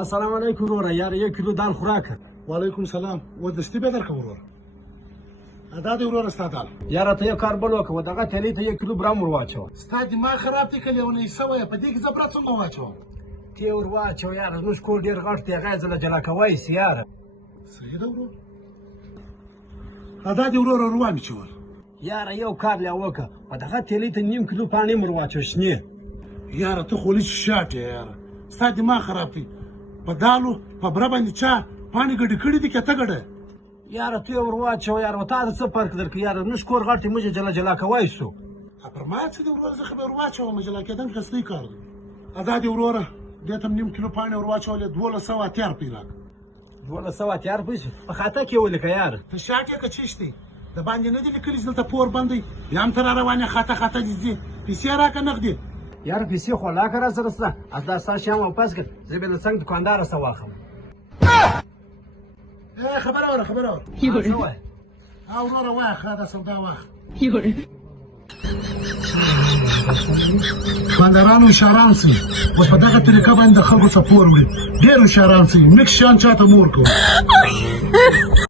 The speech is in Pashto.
السلام علیکم وروره. یاره 1 کیلو دال خوراکه. وعلیکم سلام. و دستي به درکه ورور. ادا دې ورور ستا دال. یاره ته یو کار بل وکړه، دغه تیلي ته 1 کیلو برام ور واچوه. ستا دماغ خراب دی که لیونی سوی په دې کې زه برات څنګه واچوم؟ تی ور واچوه یاره، زموږ کور ډېر غټ دی، هغه یې زله جلا کوی سي یاره. صحیح ده ورور. ادا دې ورور روان چول. یاره یو کار لا وکړه، په دغه تیلي ته 1/2 کیلو پاڼې مر واچوه شنې. یاره ته خو لږ شاټ یې یاره. ستا دماغ خراب دی. په دالو په بره باندې چا پاڼې ګډې کړي دي که ته ګډه؟ یاره تو یې ور واچوه یاره، و تا ته څه فرق درکړي یاره، زموږ کور غټ دی، موږ یې جلا کوی سو. پر ما څه دي ورور، زه خو به ور واچوم، جلا کېدل ښه کار دی. ادا دې وروره دې ته 1/2 کیلو پاڼې ور واچولې، 1200 اتیار روپۍ راکړه. 1200 اتیار پیسې په خاطه کې ولیکه یاره. ته شاټ یې که چیش دی؟ د باندې نه دي لیکلي چې دلته پور بند دی، بیا هم ته را روان یې خاطه دې ځي. پیسې راکړه نغدې. یاره پیسې خو لاکه را سره شته، دا ستا شیان واپس کړه، زه به له څنګ دوکاندار سره واخلم. خبره وره خبره وره. څه وایې؟ وروره واخله دا سودا واخله. بندران هوښیاران سئ، اوس په دغه طریقه باندې د خلکو څخه پور وړي. ډېر هوښیاران سئ، مکس شیان چاته مه ورکوئ.